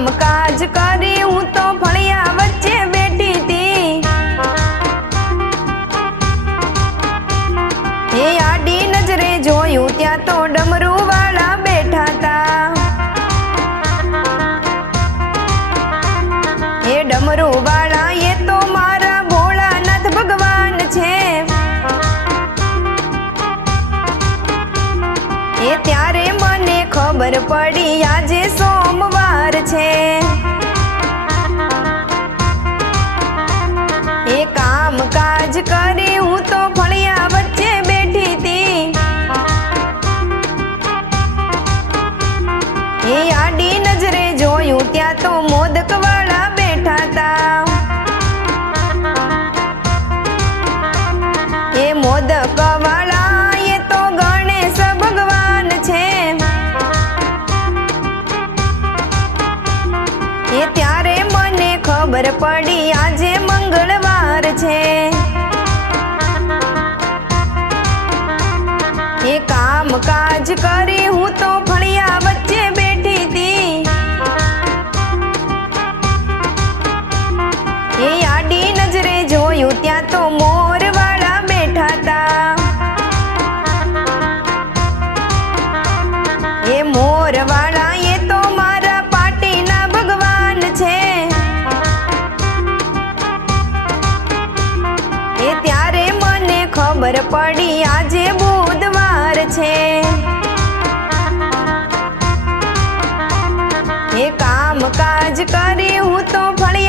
કામ કાજ કરી હું તો ફળિયા વચ્ચે બેઠી હતી એ આડી નજરે જોયું ત્યાં તો ડમરૂ વાળા બેઠા હતા એ ડમરૂ વાળા એ તો મારા ભોળાનાથ ભગવાન છે. એ ત્યારે મને ખબર પડી ખબર પડી ખબર પડી આજે બુધવાર છે. એ કામ કાજ કરી હું તો ફળિયા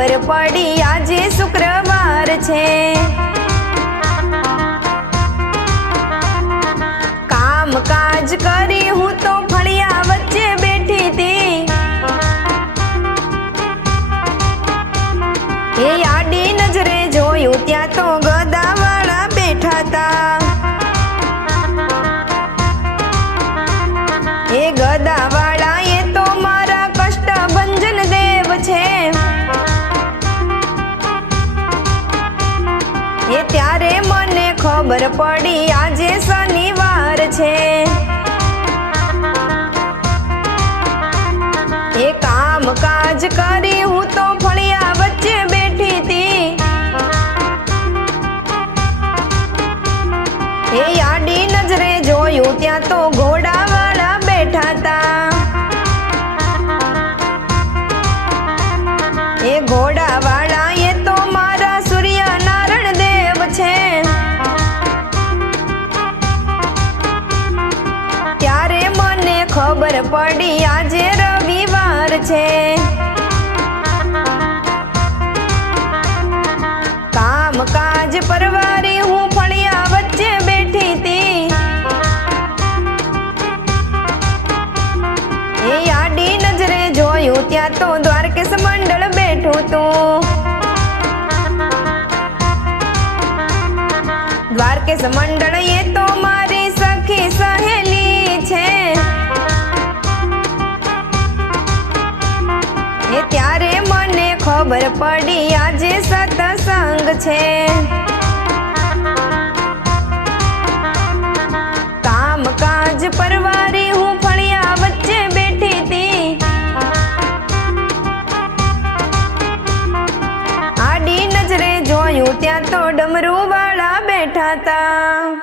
ખબર પડી આજે શુક્રવાર છે. કામ કાજ કરી હું તો ફળિયા વચ્ચે બેઠી હતી. એ આડી નજરે જોયું ત્યાં ત્યારે મને ખબર પડી, આજે શનિવાર છે. એ કામ કાજ કરી હું તો ફળિયા વચ્ચે બેઠી હતી. એ આડી નજરે જોયું, ત્યાં તો દ્વારકેશ મંડળ એ તો મારી સખી સહેલી છે. એ ત્યારે મને ખબર પડી આજે સત્સંગ છે. કામકાજ પરવારી હું ફળિયા વચ્ચે બેઠી હતી. આડી નજરે જોયું ત્યાં તો ડમરૂ વાળા હતા